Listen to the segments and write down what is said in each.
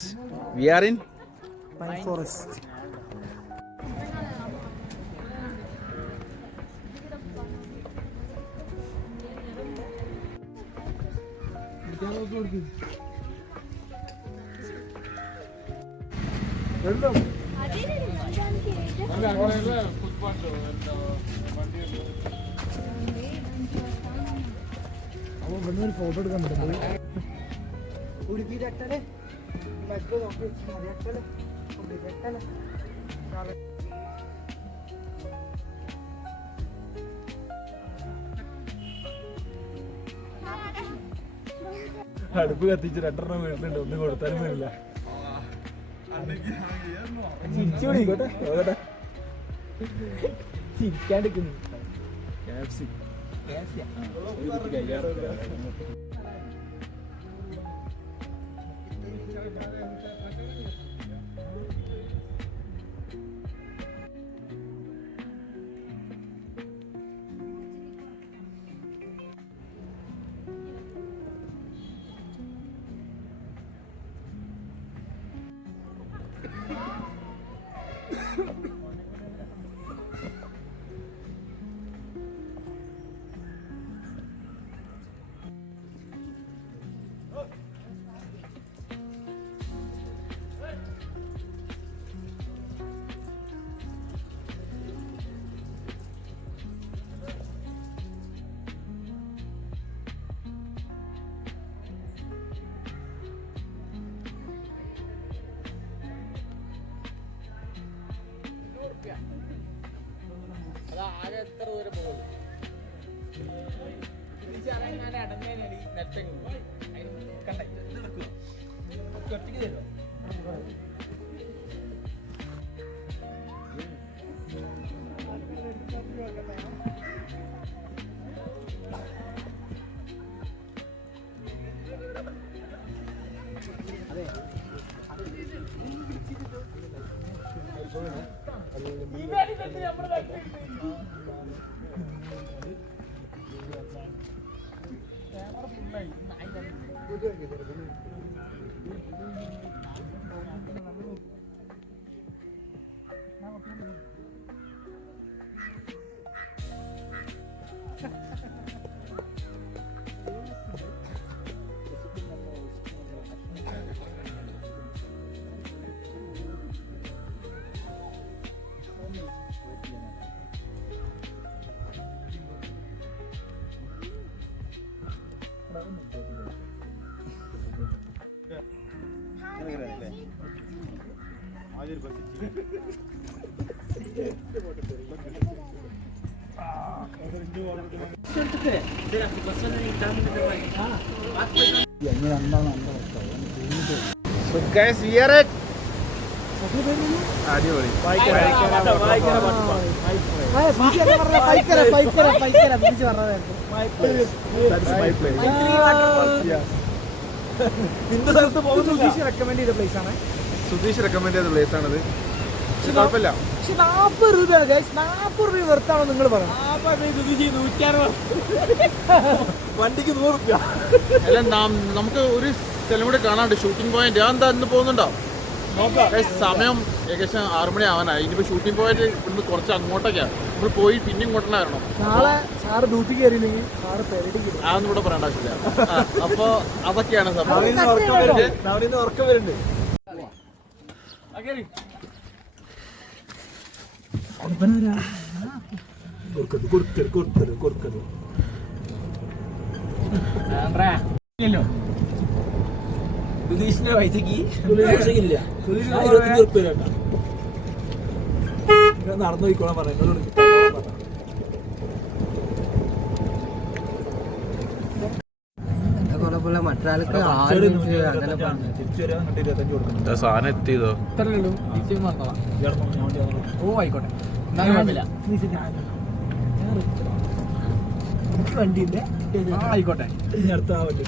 We are in Pine Forest. Photo എടുക്കാൻ പറ്റും. അടുപ്പ് കത്തിച്ച് 2 വീട്ടിലുണ്ട്, ഒന്നും കൊടുത്താലും വരില്ല. ചിരിച്ചോട്ടെ ചിരിക്കാണ്ടിരിക്കുന്നു. So guys, we are at അടിപൊളി സുധീഷ് റെക്കമെൻഡ് ചെയ്ത പ്ലേസ് ആണത്. കുഴപ്പമില്ല. 40 രൂപയാണ് ഗൈസ്. 40 രൂപ വെറുത്താണോ നിങ്ങൾ പറയുന്നത്? വണ്ടിക്ക് 100 രൂപ. അല്ല, നമുക്ക് ഒരു സ്ഥലം കൂടെ കാണാണ്ട്, ഷൂട്ടിംഗ് പോയിന്റ്. ഞാൻ എന്താ ഇന്ന് പോകുന്നുണ്ടോ? സമയം ഏകദേശം 6 മണി ആവാനായി. ഇനിയിപ്പോ ഷൂട്ടിംഗ് പോയിന്റ് ഇവിടുന്ന് കുറച്ച് അങ്ങോട്ടൊക്കെയാണ്. നമ്മൾ പോയി പിന്നെ ഇങ്ങോട്ട് വരണം. നാളെ സാറ് ഡ്യൂട്ടി കയറിയില്ലെങ്കിൽ സാറ് പെരടിക്ക് അതൊന്നും ഇവിടെ പറയേണ്ട ആവശ്യമില്ല. അപ്പൊ അതൊക്കെയാണ് സംഭവം. ഉറക്കം വരുന്നുണ്ട്. സുധീഷിന്റെ പൈസക്ക് ഇല്ല. 25 ഉറുപ്പ്യ നടന്നു പോയിക്കോളാൻ പറയുന്നത്. മറ്റൊരാൾക്ക് സാധനം എത്തിയതോ? ഓ ആയിക്കോട്ടെ, വണ്ടിന്റെ ആയിക്കോട്ടെ. ഇനി അടുത്ത ആ വണ്ടി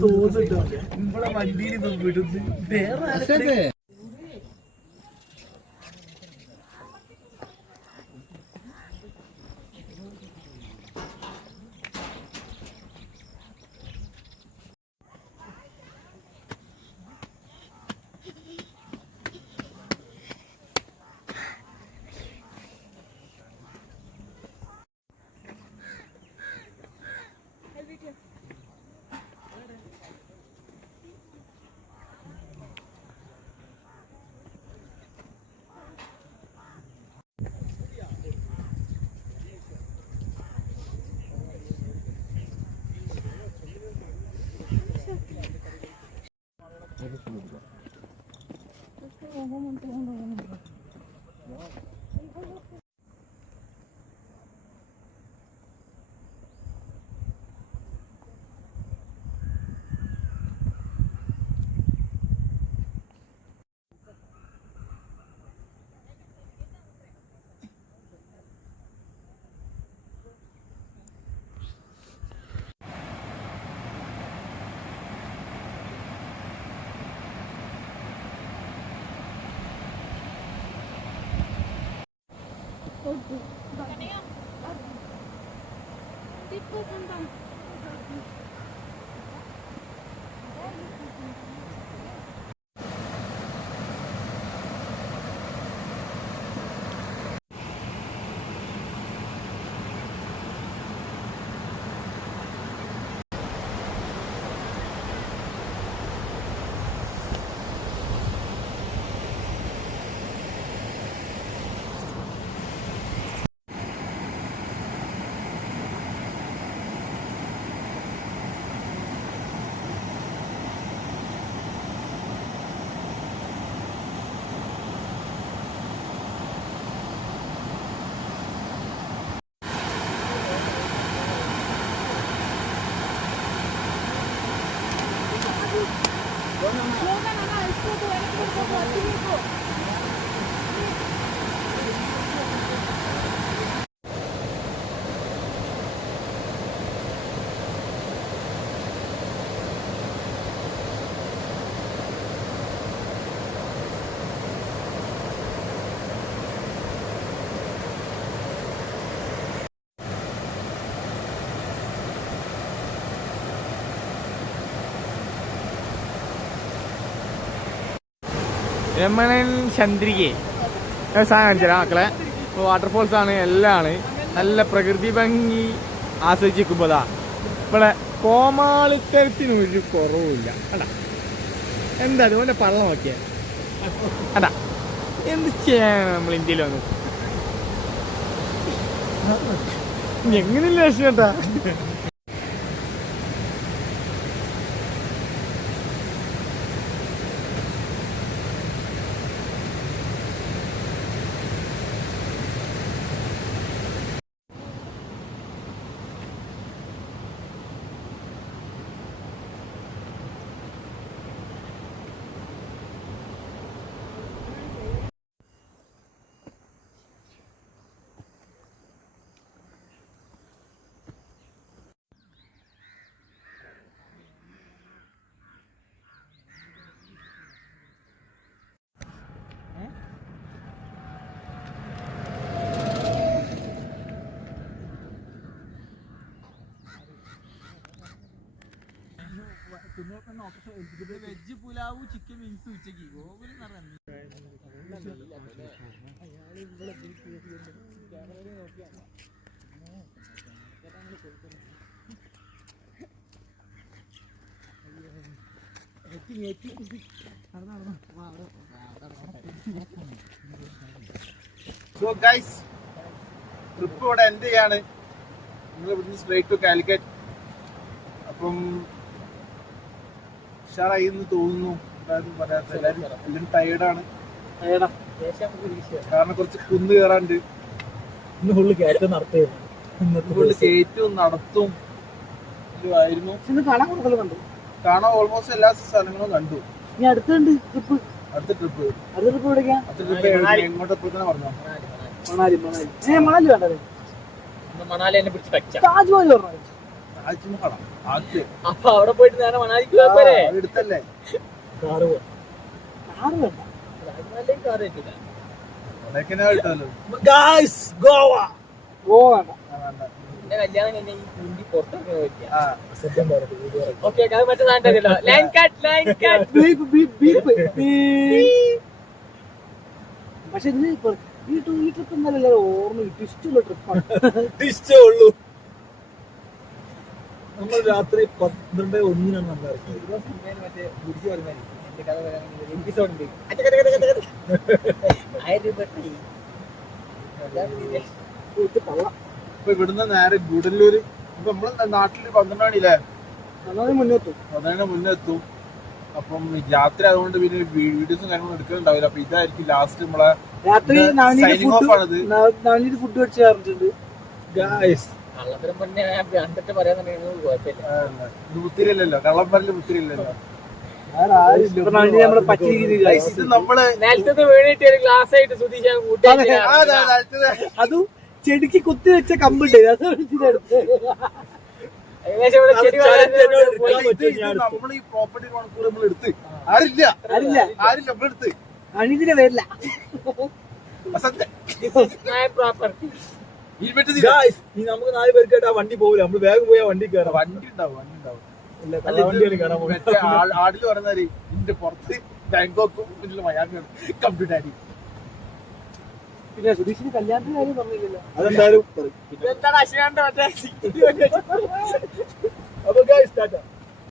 തോന്നിട്ടോ നമ്മളെ വണ്ടിയിൽ വിടുന്നു. വേറെ രമണൻ ചന്ദ്രികയെ സാധനം കാണിച്ചാൽ മക്കളെ ഇപ്പോൾ വാട്ടർഫോൾസ് ആണ് എല്ലാം ആണ് നല്ല പ്രകൃതി ഭംഗി ആസ്വദിച്ചിരിക്കുമ്പോഴാ ഇവിടെ കോമാളിത്തരത്തിന് ഒരു കുറവുമില്ല അടാ എന്താ അതുകൊണ്ട് പള്ളം നോക്കിയ അടാ എന്ത് ചെയ്യണം നമ്മൾ ഇന്ത്യയിൽ വന്നു എങ്ങനെയില്ല ലക്ഷ്യം കേട്ടാ വെജ് പുലാവ് ചിക്കൻ വിങ്സ് ഉച്ചക്ക് സോ ഗൈസ് ട്രിപ്പ് ഇവിടെ എൻഡ് ചെയ്യാണ്. നിങ്ങൾ ഇവിടുന്ന് സ്ട്രേറ്റ് ടു കാലിക്കറ്റ്. അപ്പം ഉഷാറായി എന്ന് തോന്നുന്നു. പറയാത്ത എല്ലാവരും ടയേർഡാണ്. കാരണം കുറച്ച് കുന്ന് കയറാണ്ട് ഫുള്ള് കയറ്റം നടത്തും ഫുള്ള് കയറ്റവും നടത്തും ആയിരുന്നു. കാണാൻ ഓൾമോസ്റ്റ് എല്ലാ സ്ഥലങ്ങളും കണ്ടു. അടുത്ത ട്രിപ്പ് എങ്ങോട്ട് എപ്പോഴത്തെ പറഞ്ഞോ? മണാലി എന്നെ പിടിച്ച് താജ്മഹൽ അപ്പൊ അവിടെ പോയിട്ട് നേരെ മണാലിക്ക് എടുത്തല്ലേ കല്യാണം കഴിഞ്ഞ ഈ കുണ്ടി പുറത്തൊക്കെ ഓക്കെ മറ്റേ സാധനം പക്ഷെ ഈ ട്രിപ്പ് എന്നല്ല ഓർമ്മ ഇഷ്ടമുള്ള ട്രിപ്പാണ്. ഇഷ്ടേ ഉള്ളൂ. നമ്മൾ രാത്രി 12:01 നമ്മൾ മറ്റേ ഗുരുജി പറഞ്ഞ എപ്പിസോഡ് ഇപ്പൊ ഇവിടുന്ന് നേരെ ഗുഡല്ലൂര്. ഇപ്പൊ നമ്മള് നാട്ടില് 12 മണിയില്ലേ? 12 മുന്നെത്തും. 12 മുന്നെത്തും. അപ്പം രാത്രി അതുകൊണ്ട് പിന്നെ വീഡിയോസും കാര്യങ്ങളും എടുക്കുന്നുണ്ടാവില്ല. അപ്പൊ ഇതായിരിക്കും ലാസ്റ്റ് നമ്മളെ രാത്രി സൈനിങ് ഓഫ് ആണത്. നവനീത് ഫുഡ് മേടിച്ച് കയറിട്ടുണ്ട്. കള്ളത്തരം പിന്നെ കണ്ടിട്ട് പറയാന്നുണ്ടെങ്കിൽ കുഴപ്പമില്ല. ഇത് ബുദ്ധിയില്ലല്ലോ, കള്ളം പറഞ്ഞ ബുദ്ധിയില്ലല്ലോ. നമ്മളെ പറ്റിയിരിക്കുന്നത് ഇത് നമ്മള് നേരത്തെ വീണിട്ട് ഒരു ഗ്ലാസ് ആയിട്ട് സുധീഷ് കൂട്ടി അതും ചെടിക്ക് കുത്തി വെച്ച കമ്പുണ്ട് അത് എടുത്ത് ഏകദേശം ഇവിടെ ചെടി നമ്മൾ ഈ പ്രോപ്പർട്ടി കണക്കൂടെ നമ്മൾ എടുത്ത് ആരില്ല നമ്മൾ എടുത്ത് അണിതിനെ വരില്ല. പ്രോപ്പർട്ടി നമുക്ക് 4 പേർക്ക് ആ വണ്ടി പോകില്ല. നമ്മള് വേഗം പോയാ വണ്ടി കയറാം. വണ്ടി ഉണ്ടാവും ആടില് പറഞ്ഞാല് ഇതിന്റെ പുറത്ത് ബാങ്കോക്കും മയാങ്കാണ് കമ്പ്യൂട്ടർ. പിന്നെ സുധീഷിന് കല്യാണത്തിന് കാര്യം പറഞ്ഞില്ലല്ലോ. അതെന്തായാലും എന്താണ് അശ്വന്റെ മറ്റേ അപ്പൊ